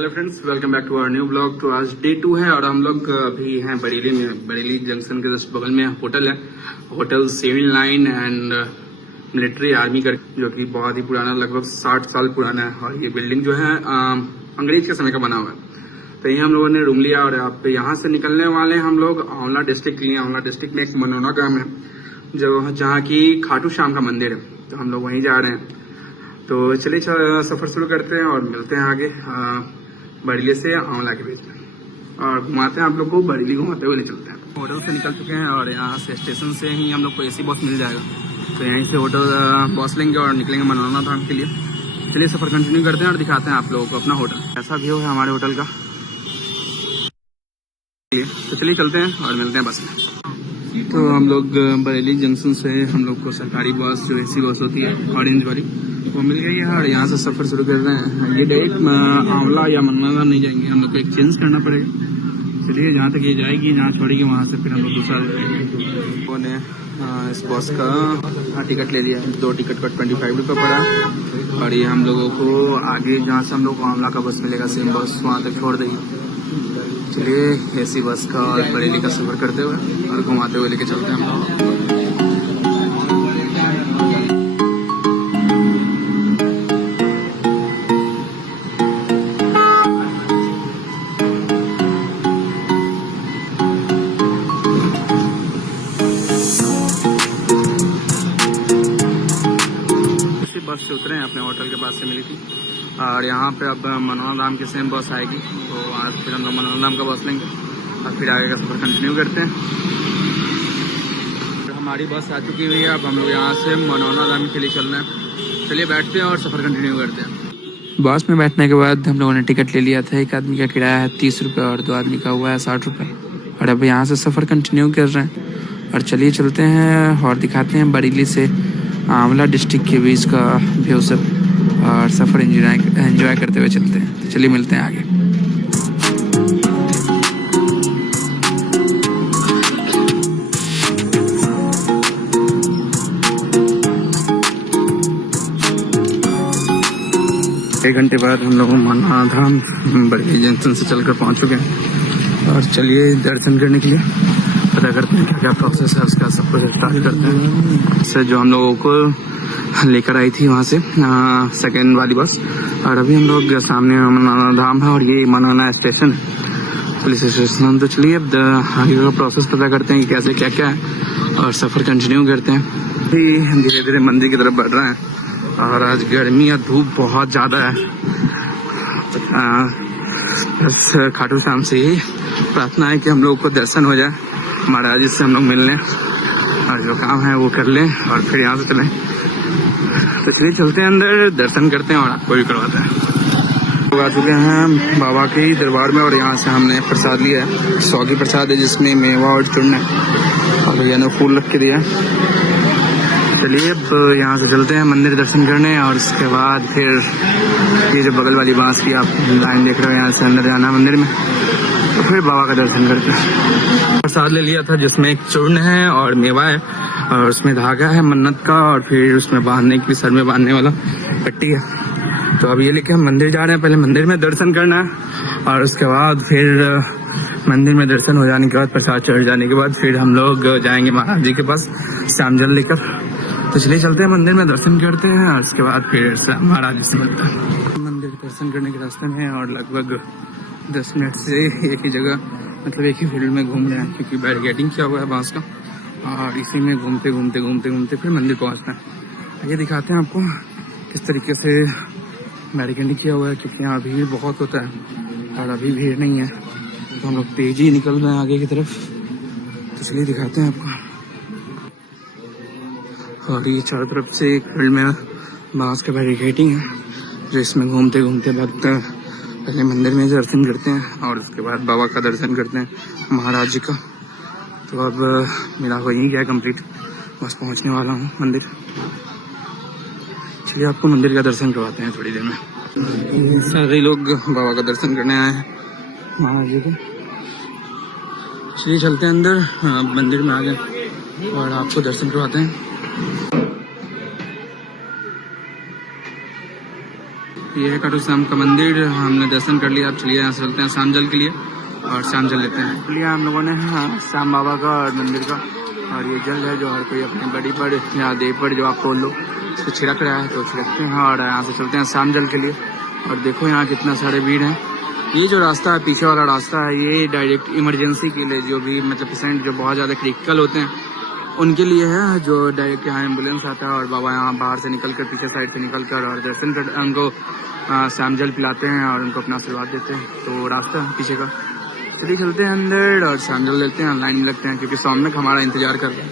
Hello friends, welcome back to our new blog. तो आज day 2 है और हम लोग अभी हैं बरेली में। बरेली जंक्शन के जस्ट बगल में होटल है, hotel civil line and military army का, जो कि बहुत ही पुराना, लगभग 60 साल पुराना है। और ये बिल्डिंग जो है अंग्रेज के समय का बना हुआ है। तो यही हम लोगों ने रूम लिया और आप यहाँ से निकलने वाले हम लोग आंवला डिस्ट्रिक्ट लिए। आंवला डिस्ट्रिक्ट में एक मनोना गांव है जो जहाँ की खाटू श्याम का मंदिर है, तो हम लोग वहीं जा रहे हैं। तो चलिए सफर शुरू करते हैं और मिलते हैं आगे बरेली से आंवला के बीच में, और घुमाते हैं आप लोग को। बरेली घुमाते हुए चलते हैं। होटल से निकल चुके हैं और यहाँ से स्टेशन से ही हम लोग को एसी बस मिल जाएगा, तो यहीं से होटल बस लेंगे और निकलेंगे मनोना धाम के लिए। चलिए सफर कंटिन्यू करते हैं और दिखाते हैं आप लोगों को अपना होटल। ऐसा व्यू है हमारे होटल का। तो चलिए चलते हैं और मिलते हैं बस में। तो हम लोग बरेली जंक्शन से हम लोग को सरकारी बस, जो एसी बस होती है ऑरेंज वाली, वो मिल गई है और यहाँ से सफर शुरू कर रहे हैं। ये डायरेक्ट आंवला या मनोना नहीं जाएंगे, हम लोग को एक चेंज करना पड़ेगा। चलिए जहाँ तक ये जाएगी, जहाँ छोड़ेगी वहाँ से फिर हम लोग दूसरा ने इस बस का टिकट ले लिया। 2 टिकट का 25 रुपये पड़ा और ये हम लोगों को आगे जहाँ से हम लोग को आंवला का बस मिलेगा, सेम बस वहाँ तक छोड़ देगी। चलिए एसी बस का और बरेली का सफर करते हुए और घुमाते हुए लेके चलते हैं हम लोग। बस से उतरे हैं, अपने होटल के पास से मिली थी और यहाँ पे अब मनोना धाम की सेम बस आएगी, तो आज फिर हम लोग मनोना धाम का बस लेंगे और फिर आगे का सफर कंटिन्यू करते हैं। तो हमारी बस आ चुकी हुई है, अब हम लोग यहाँ से मनोना धाम के लिए चल रहे हैं। चलिए बैठते हैं और सफर कंटिन्यू करते हैं। बस में बैठने के बाद हम लोगों ने टिकट ले लिया था। एक आदमी का किराया है 30 रुपये और 2 आदमी का हुआ है 60 रुपये। और अब यहाँ से सफ़र कंटिन्यू कर रहे हैं और चलिए चलते हैं और दिखाते हैं बरेली से आंवला डिस्ट्रिक्ट के बीच का व्यू सब, और सफ़र एंजॉय करते हुए चलते हैं। तो चलिए मिलते हैं आगे। एक घंटे बाद हम लोग मनोना धाम बरेली जंक्शन से चलकर पहुंच चुके हैं और चलिए दर्शन करने के लिए पता करते हैं क्या क्या प्रोसेस है उसका। सब कुछ स्टार्ट करते हैं सर, जो हम लोगों को लेकर आई थी वहाँ से सेकेंड वाली बस। और अभी हम लोग सामने मनोना धाम है और ये मनोना स्टेशन है, पुलिस स्टेशन। तो चलिए अब आगे का प्रोसेस पता करते हैं कि कैसे क्या क्या है और सफ़र कंटिन्यू करते हैं। अभी धीरे धीरे मंदिर की तरफ बढ़ रहे हैं और आज गर्मी या धूप बहुत ज़्यादा है। बस खाटू श्याम से ही प्रार्थना है कि हम लोग को दर्शन हो जाए, महाराज जी से हम लोग मिल लें और जो काम है वो कर लें और फिर यहाँ से चलें। तो चलिए चलते हैं अंदर, दर्शन करते हैं और आपको भी करवाते हैं। लोग आ चुके हैं बाबा के दरबार में और यहाँ से हमने प्रसाद लिया है। 100 की प्रसाद है जिसमें मेवा और चूर्ण है और भैया ने फूल रख के दिया। चलिए अब यहाँ से चलते हैं मंदिर दर्शन करने और उसके बाद फिर ये जो बगल वाली बांस की आप लाइन देख रहे हो, यहाँ से अंदर जाना है मंदिर में, तो फिर बाबा का दर्शन करते हैं। प्रसाद ले लिया था जिसमें एक चूर्ण है और मेवा है और उसमें धागा है मन्नत का, और फिर उसमें बांधने की, सर में बांधने वाला पट्टी है। तो अब ये लेके हम मंदिर जा रहे हैं। पहले मंदिर में दर्शन करना है और उसके बाद फिर मंदिर में दर्शन हो जाने के बाद, प्रसाद चढ़ जाने के बाद फिर हम लोग जाएंगे महाराज जी के पास श्याम जल लेकर। तो चलिए चलते हैं मंदिर में दर्शन करते हैं और उसके बाद फिर महाराज जी से मिलते हैं। मंदिर दर्शन करने के रास्ते में और लगभग 10 मिनट से एक ही जगह, मतलब एक ही फील्ड में घूम रहे हैं, क्योंकि बैरिकेडिंग किया हुआ है बांस का और इसी में घूमते घूमते घूमते घूमते फिर मंदिर पहुंचना है। ये दिखाते हैं आपको किस तरीके से बैरिकेडिंग किया हुआ है, क्योंकि यहाँ भीड़ बहुत होता है और अभी भीड़ नहीं है, तो हम लोग तेजी निकल रहे हैं आगे की तरफ। तो चलिए दिखाते हैं आपको। और ये चारों तरफ से एक फील्ड में बांस का बैरिकेडिंग है, जो इसमें घूमते घूमते भक्त पहले मंदिर में दर्शन करते हैं और उसके बाद बाबा का दर्शन करते हैं, महाराज जी का। तो अब मेरा हो ही गया कंप्लीट, बस पहुंचने वाला हूँ मंदिर। चलिए आपको मंदिर का दर्शन करवाते हैं थोड़ी देर में। सारे लोग बाबा का दर्शन करने आए हैं, महाराज जी को। चलिए चलते हैं अंदर, मंदिर में आ गए और आपको दर्शन करवाते हैं। ये है खाटू श्याम का मंदिर, हमने दर्शन कर लिया। अब चलिए यहाँ से चलते हैं श्याम जल के लिए और श्याम जल लेते हैं। लिया हम लोगों ने श्याम बाबा का और मंदिर का, और ये जल है जो हर कोई अपनी बड़ी पर या देव पर जो आप बोल लो उसको छिड़क रहा है, तो छिड़कते हैं और यहाँ से चलते हैं श्याम जल के लिए। और देखो यहाँ कितना सारे भीड़ है। ये जो रास्ता है, पीछे वाला रास्ता है, ये डायरेक्ट इमरजेंसी के लिए, जो भी मतलब पेशेंट जो बहुत ज़्यादा क्रिटिकल होते हैं उनके लिए है, जो डायरेक्ट यहाँ एम्बुलेंस आता है और बाबा यहाँ बाहर से निकल कर पीछे साइड पे निकल कर और दर्शन कर उनको श्याम जल पिलाते हैं और उनको अपना आशीर्वाद देते हैं। तो रास्ता है पीछे का, चलिए चलते हैं अंदर और श्याम जल लेते हैं। लाइन में लगते हैं क्योंकि सामने हमारा इंतजार कर रहा है।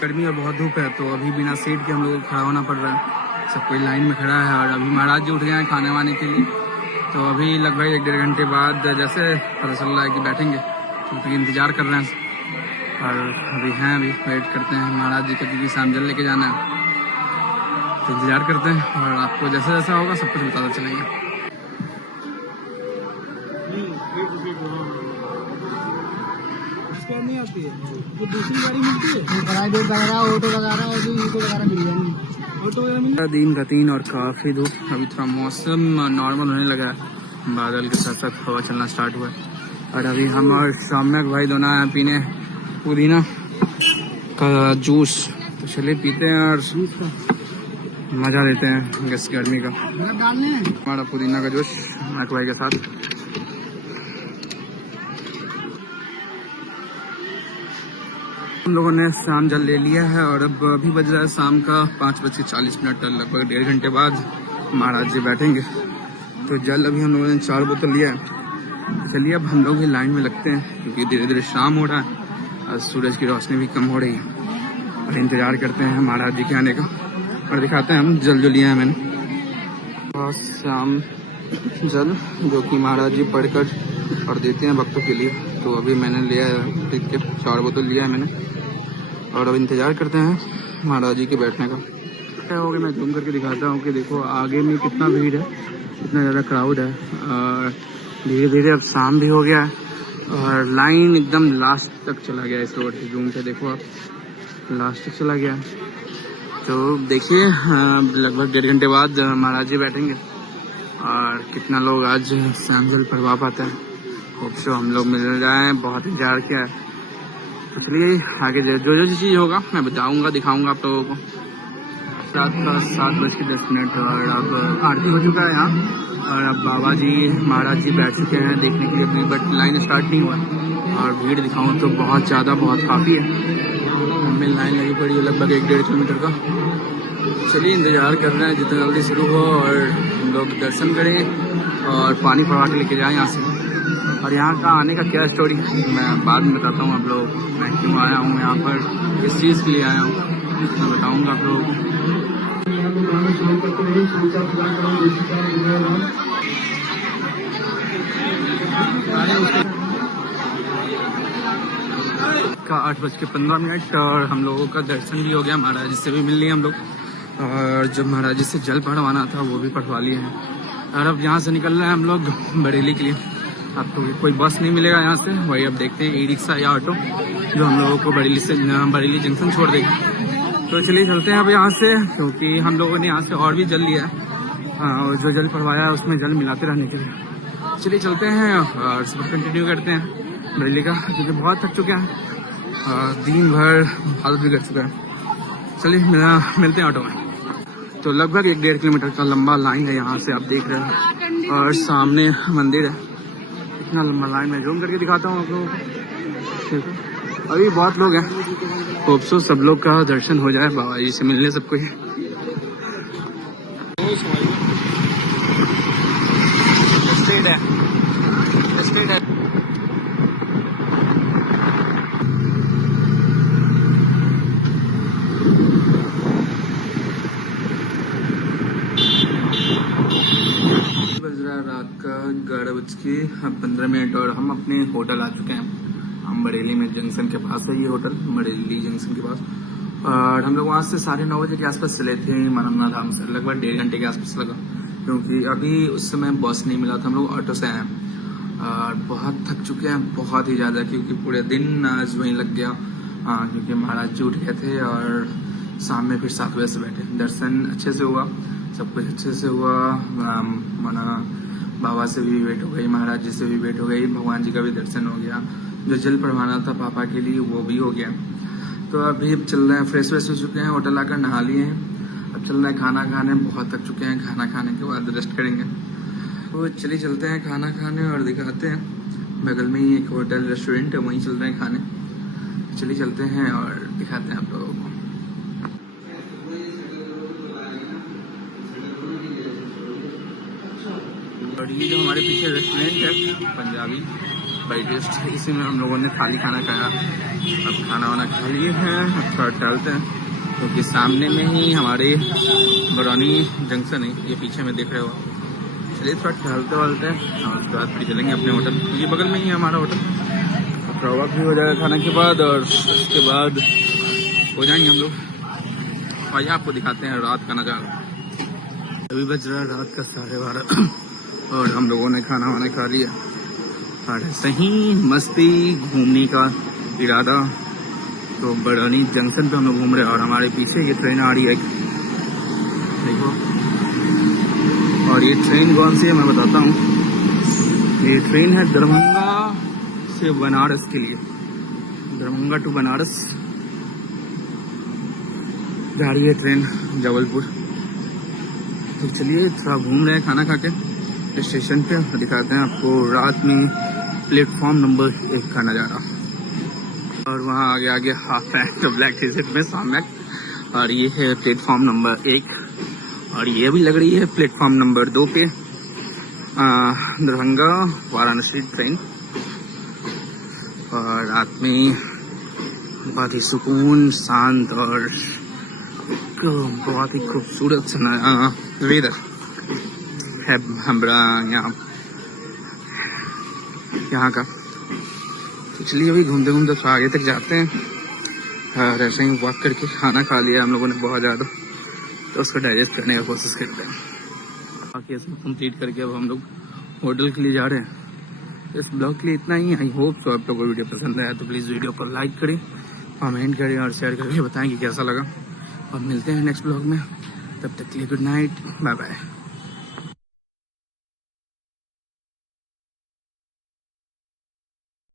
गर्मी और बहुत धूप है, तो अभी बिना सीट के हम लोगों को खड़ा होना पड़ रहा है। सब कोई लाइन में खड़ा है और अभी महाराज जी उठ गए हैं खाने वाने के लिए। तो अभी लगभग 1-1.5 घंटे बाद जैसे पता चल रहा है कि बैठेंगे, क्योंकि इंतजार कर रहे हैं और अभी अभी वेट करते हैं महाराज जी का, क्योंकि श्याम जल लेके जाना है। तो इंतजार करते हैं और आपको जैसा जैसा होगा सब कुछ बताता चलेंगे। नहीं आती है तो दूसरी गाड़ी मिलती है, प्राइवेट वगैरह ऑटो वगैरह और इनको वगैरह मिल जाएंगी। ऑटो वगैरह दिन का 3 और काफ़ी धूप। अभी थोड़ा मौसम नॉर्मल होने लगा है, बादल के साथ साथ हवा चलना स्टार्ट हुआ है। और अभी हम और साम्यक भाई दोनों आए पीने पुदीना का जूस, तो चलिए पीते हैं और मज़ा लेते हैं इस गर्मी का। हमारा पुदीना का जूस मैक भाई के साथ। हम लोगों ने श्याम जल ले लिया है और अब अभी बज रहा है शाम का 5:40, लगभग 1.5 घंटे बाद महाराज जी बैठेंगे। तो जल अभी हम लोगों ने 4 बोतल लिया है। चलिए अब हम लोग भी लाइन में लगते हैं, क्योंकि धीरे धीरे शाम हो रहा है और सूरज की रोशनी भी कम हो रही है और इंतजार करते हैं महाराज जी के आने का। और दिखाते हैं हम जल जो लिया है मैंने, श्याम जल, जो कि महाराज जी पढ़कर और देते हैं भक्तों के लिए। तो अभी मैंने लिया है, ठीक है 4 बोतल लिया है मैंने और अब इंतजार करते हैं महाराज जी के बैठने का। क्या होगा मैं झूम करके दिखाता हूँ कि देखो आगे में कितना भीड़ है, कितना ज़्यादा क्राउड है। और धीरे धीरे अब शाम भी हो गया है और लाइन एकदम लास्ट तक चला गया इस रोड से। जूम से देखो आप, लास्ट तक चला गया। तो देखिए लगभग 1.5 घंटे बाद महाराज जी बैठेंगे और कितना लोग आज श्याम जल पढ़वा पाता है। होप सो हम लोग मिल जाए, बहुत इंतजार किया है। तो चलिए आगे जो जो चीज़ होगा मैं बताऊंगा, दिखाऊंगा आप लोगों को। रात का 7:10 और अब आरती हो चुका है यहाँ और अब बाबा जी महाराज जी बैठ चुके हैं देखने के लिए अपनी, बट लाइन स्टार्ट नहीं हुआ और भीड़ दिखाऊं तो बहुत ज़्यादा, बहुत काफ़ी है। हमें लाइन लगी पड़ी है लगभग 1-1.5 किलोमीटर का। चलिए इंतज़ार कर रहे हैं जितना जल्दी शुरू हो और हम लोग दर्शन करें और पानी भरवा के लेके जाएँ यहाँ से। और यहाँ का आने का क्या स्टोरी मैं बाद में बताता हूँ आप लोग, मैं क्यों आया हूँ यहाँ पर, किस चीज़ के लिए आया हूँ मैं बताऊँगा आप लोगों को। का 8:15 और हम लोगों का दर्शन भी हो गया, महाराज जी से भी मिल लिए हम लोग और जब महाराज जी से जल पढ़वाना था वो भी पढ़वा लिए हैं। और अब यहाँ से निकल रहे हैं हम लोग बरेली के लिए। आपको कोई बस नहीं मिलेगा यहाँ से, वही अब देखते हैं ई रिक्शा या ऑटो जो हम लोगों को बरेली जंक्शन छोड़ देगी। तो चलिए चलते हैं अब यहाँ से, क्योंकि हम लोगों ने यहाँ से और भी जल लिया है और जो जल पढ़वाया है उसमें जल मिलाते रहने के लिए। चलिए चलते हैं और सब कंटिन्यू करते हैं बरेली का, क्योंकि बहुत थक चुके हैं और दिन भर हालत बिगड़ चुका है। चलिए मिलते हैं ऑटो में। तो लगभग 1-1.5 किलोमीटर का लंबा लाइन है यहाँ से, आप देख रहे हैं और सामने मंदिर है। इतना लंबा लाइन में जूम करके दिखाता हूँ आप लोगों को। अभी बहुत लोग हैं, होप सो सब लोग का दर्शन हो जाए, बाबा जी से मिलने सबको ही। रात का 11:15 और हम अपने होटल आ चुके हैं। हम बरेली में जंक्शन के पास है ये होटल, बरेली जंक्शन के पास। और हम लोग वहाँ से 9:30 बजे के आसपास चले थे मनन्ना धाम से, लगभग 1.5 घंटे के आसपास लगा, क्योंकि अभी उस समय बस नहीं मिला था। हम लोग ऑटो से आए हैं और बहुत थक चुके हैं, बहुत ही ज़्यादा, क्योंकि पूरे दिन आज वहीं लग गया। क्योंकि महाराज जी उठ गए थे और शाम में फिर 7 बजे से बैठे, दर्शन अच्छे से हुआ। सब कुछ अच्छे से हुआ। मना बाबा से भी भेंट हो गई, महाराज जी से भी भेंट हो गई, भगवान जी का भी दर्शन हो गया। जो जल पढ़वाना था पापा के लिए वो भी हो गया। तो अभी अब चल रहे हैं, फ्रेश व्रेश हो चुके हैं, होटल आकर नहा लिए हैं। अब चल रहे हैं खाना खाने, बहुत थक चुके हैं। खाना खाने के बाद रेस्ट करेंगे। तो चलिए चलते हैं खाना खाने और दिखाते हैं। बगल में ही एक होटल रेस्टोरेंट है, वहीं चल रहे हैं खाने। चलिए चलते हैं और दिखाते हैं आप लोगों को। और ये जो हमारे पीछे रेस्टोरेंट है पंजाबी बाई टेस्ट, इसी में हम लोगों ने थाली खाना खाया। अब खाना वाना खा लिए हैं, अब थोड़ा टहलते हैं क्योंकि सामने में ही हमारे बरौनी जंक्शन है, ये पीछे में देख रहे हो। चलिए थोड़ा टहलते वहलते हैं और उसके बाद फिर चलेंगे अपने होटल। ये बगल में ही है हमारा होटल। प्रवाक भी हो जाएगा खाने के बाद और उसके बाद हो जाएंगे हम लोग। आइए आपको दिखाते हैं रात का नज़ारा। अभी बज रहा है रात का 12:30 और हम लोगों ने खाना वाना खा लिया और सही मस्ती घूमने का इरादा। तो बरौनी जंक्शन पे हम लोग घूम रहे हैं और हमारे पीछे ये ट्रेन आ रही है, देखो। और ये ट्रेन कौन सी है मैं बताता हूँ। ये ट्रेन है दरभंगा से बनारस के लिए, दरभंगा टू बनारस जा रही है ट्रेन, जबलपुर। तो चलिए थोड़ा घूम रहे हैं खाना खा के स्टेशन पे, दिखाते हैं आपको रात में प्लेटफॉर्म नंबर 1 का नज़ारा। और वहाँ आगे आगे हाफ पैंट तो ब्लैक टी शर्ट में सामने। और ये है प्लेटफॉर्म नंबर 1 और ये भी लग रही है प्लेटफॉर्म नंबर 2 पे दरभंगा वाराणसी ट्रेन। और रात में बहुत ही सुकून, शांत और बहुत ही खूबसूरत वेदर है हमारा यहाँ का। तो चलिए अभी घूमते घूमते तो आगे तक जाते हैं और ऐसे ही वॉक करके खाना खा लिया हम लोगों ने बहुत ज़्यादा, तो उसको डाइजेस्ट करने का कोशिश करते हैं। बाकी इसमें कंप्लीट करके अब हम लोग होटल के लिए जा रहे हैं। इस ब्लॉग के लिए इतना ही। आई होप सो आप लोगों को वीडियो पसंद आया तो प्लीज़ वीडियो को लाइक करें, कमेंट करें और शेयर करके बताएं कि कैसा लगा। और मिलते हैं नेक्स्ट ब्लॉग में, तब तक के लिए गुड नाइट, बाय बाय।